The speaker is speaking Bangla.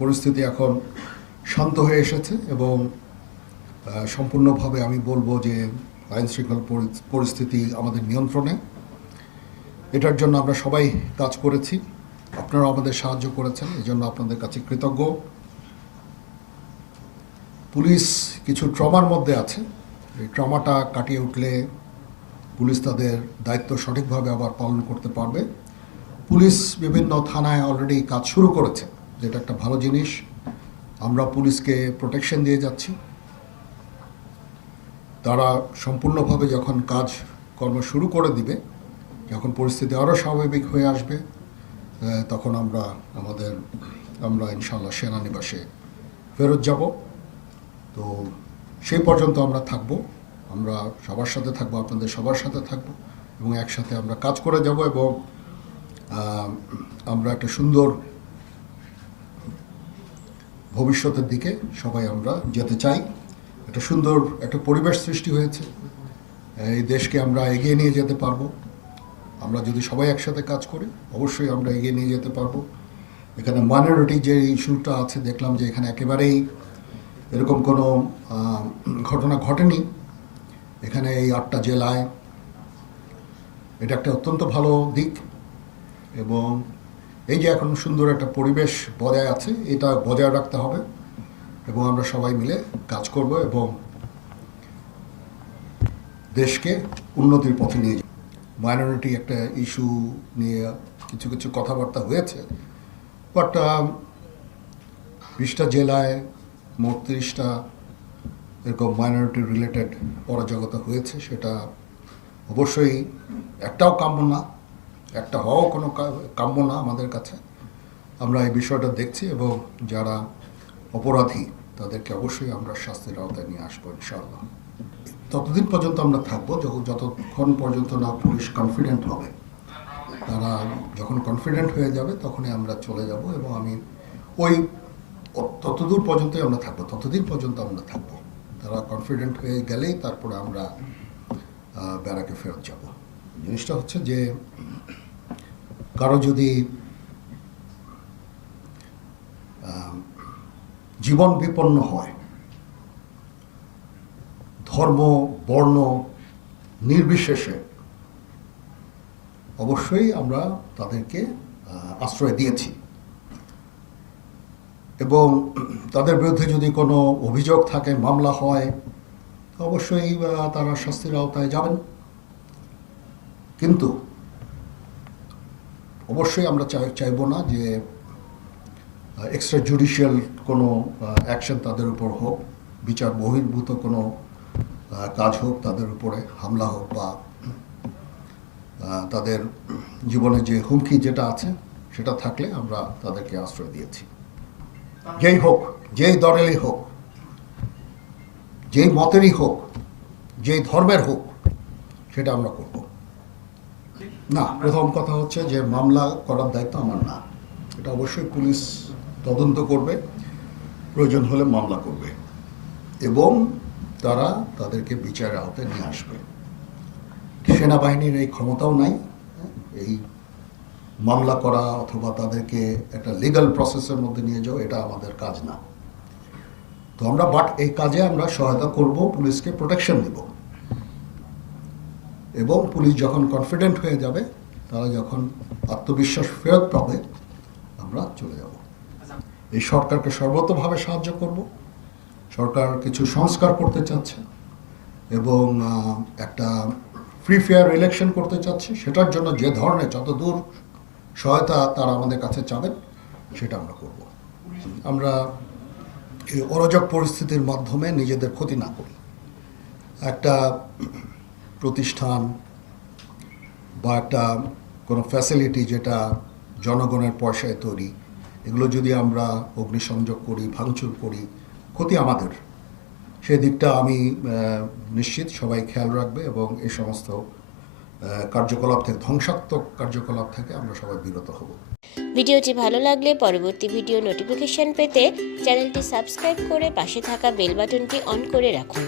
পরিস্থিতি এখন শান্ত হয়ে এসেছে এবং সম্পূর্ণভাবে আমি বলব যে আইন শৃঙ্খলা পরিস্থিতি আমাদের নিয়ন্ত্রণে। এটার জন্য আমরা সবাই কাজ করেছি। আপনারা আমাদের সাহায্য করেছেন এই জন্য আপনাদের কাছে কৃতজ্ঞ। পুলিশ কিছু ট্রমার মধ্যে আছে। এই ট্রমাটা কাটিয়ে উঠলে পুলিশ তাদের দায়িত্ব সঠিকভাবে আবার পালন করতে পারবে। পুলিশ বিভিন্ন থানায় অলরেডি কাজ শুরু করেছে। যেটা একটা ভালো জিনিস। আমরা পুলিশকে প্রোটেকশন দিয়ে যাচ্ছি। তারা সম্পূর্ণভাবে যখন কাজ কর্ম শুরু করে দিবে, যখন পরিস্থিতি আরও স্বাভাবিক হয়ে আসবে তখন আমরা আমাদের, আমরা ইনশাল্লাহ সেনানিবাসে ফেরত যাব। তো সেই পর্যন্ত আমরা থাকব। আমরা সবার সাথে থাকব, আপনাদের সবার সাথে থাকব এবং একসাথে আমরা কাজ করে যাব এবং আমরা একটা সুন্দর ভবিষ্যতের দিকে সবাই আমরা যেতে চাই। একটা সুন্দর একটা পরিবেশ সৃষ্টি হয়েছে। এই দেশকে আমরা এগিয়ে নিয়ে যেতে পারব। আমরা যদি সবাই একসাথে কাজ করি, অবশ্যই আমরা এগিয়ে নিয়ে যেতে পারব। এখানে মাইনরিটি যে ইস্যুটা আছে, দেখলাম যে এখানে একেবারেই এরকম কোনো ঘটনা ঘটেনি। এখানে এই আটটা জেলায় এটা একটা অত্যন্ত ভালো দিক এবং এই যে এখন সুন্দর একটা পরিবেশ বজায় আছে, এটা বজায় রাখতে হবে এবং আমরা সবাই মিলে কাজ করব এবং দেশকে উন্নতির পথে নিয়ে যাব। মাইনরিটি একটা ইস্যু নিয়ে কিছু কিছু কথাবার্তা হয়েছে বাট বিশটা জেলায় মোট তিরিশটা এরকম মাইনরিটি রিলেটেড অরাজকতা হয়েছে, সেটা অবশ্যই একটাও কাম্য না। একটা হওয়াও কোনো কাম্য না আমাদের কাছে। আমরা এই বিষয়টা দেখছি এবং যারা অপরাধী, তাদেরকে অবশ্যই আমরা শাস্তির আওতায় নিয়ে আসব ইনশাআল্লাহ। ততদিন পর্যন্ত আমরা থাকব যতক্ষণ পর্যন্ত না পুলিশ কনফিডেন্ট হবে। তারা যখন কনফিডেন্ট হয়ে যাবে, তখনই আমরা চলে যাব এবং আমি ওই ততদূর পর্যন্তই আমরা থাকব, ততদিন পর্যন্ত আমরা থাকব। তারা কনফিডেন্ট হয়ে গেলেই তারপরে আমরা ব্যারাকে ফেরত যাব। জিনিসটা হচ্ছে যে কারও যদি জীবন বিপন্ন হয়, ধর্ম, বর্ণ নির্বিশেষে, অবশ্যই আমরা তাদেরকে আশ্রয় দিয়েছি। এবং তাদের বিরুদ্ধে যদি কোনো অভিযোগ থাকে, মামলা হয় অবশ্যই তারা শাস্তির আওতায় যাবেন। কিন্তু অবশ্যই আমরা চাই, চাইব না যে এক্সট্রা জুডিশিয়াল কোনো অ্যাকশন তাদের উপর হোক, বিচার বহির্ভূত কোনো কাজ হোক তাদের উপরে, হামলা হোক বা তাদের জীবনে যে হুমকি যেটা আছে, সেটা থাকলে আমরা তাদেরকে আশ্রয় দিয়েছি। যেই হোক, যেই দলেরই হোক, যেই মতেরই হোক, যেই ধর্মের হোক, সেটা আমরা করব। না, প্রথম কথা হচ্ছে যে মামলা করার দায়িত্ব আমার না। এটা অবশ্যই পুলিশ তদন্ত করবে, প্রয়োজন হলে মামলা করবে এবং তারা তাদেরকে বিচারের আওতায় নিয়ে আসবে। সেনাবাহিনীর এই ক্ষমতাও নাই, এই মামলা করা অথবা তাদেরকে একটা লিগ্যাল প্রসেসের মধ্যে নিয়ে যাও এটা আমাদের কাজ না। তো আমরা বাট এই কাজে আমরা সহায়তা করব, পুলিশকে প্রোটেকশন দেব। এবং পুলিশ যখন কনফিডেন্ট হয়ে যাবে, তারা যখন আত্মবিশ্বাস ফেরত পাবে, আমরা চলে যাব। এই সরকারকে সর্বতভাবে সাহায্য করব। সরকার কিছু সংস্কার করতে চাচ্ছে এবং একটা ফ্রি ফেয়ার ইলেকশন করতে চাচ্ছে। সেটার জন্য যে ধরনের যতদূর সহায়তা তারা আমাদের কাছে চাবেন, সেটা আমরা করব। আমরা এই অরাজক পরিস্থিতির মাধ্যমে নিজেদের ক্ষতি না করি। একটা প্রতিষ্ঠান বা একটা কোনো ফ্যাসিলিটি যেটা জনগণের পয়সায় তৈরি, এগুলো যদি আমরা অগ্নিসংযোগ করি, ভাঙচুর করি, ক্ষতি আমাদের। সেই দিকটা আমি নিশ্চিত সবাই খেয়াল রাখবে এবং এই সমস্ত কার্যকলাপ থেকে, ধ্বংসাত্মক কার্যকলাপ থেকে আমরা সবাই বিরত হব। ভিডিওটি ভালো লাগলে পরবর্তী ভিডিও নোটিফিকেশন পেতে চ্যানেলটি সাবস্ক্রাইব করে পাশে থাকা বেল বাটনটি অন করে রাখুন।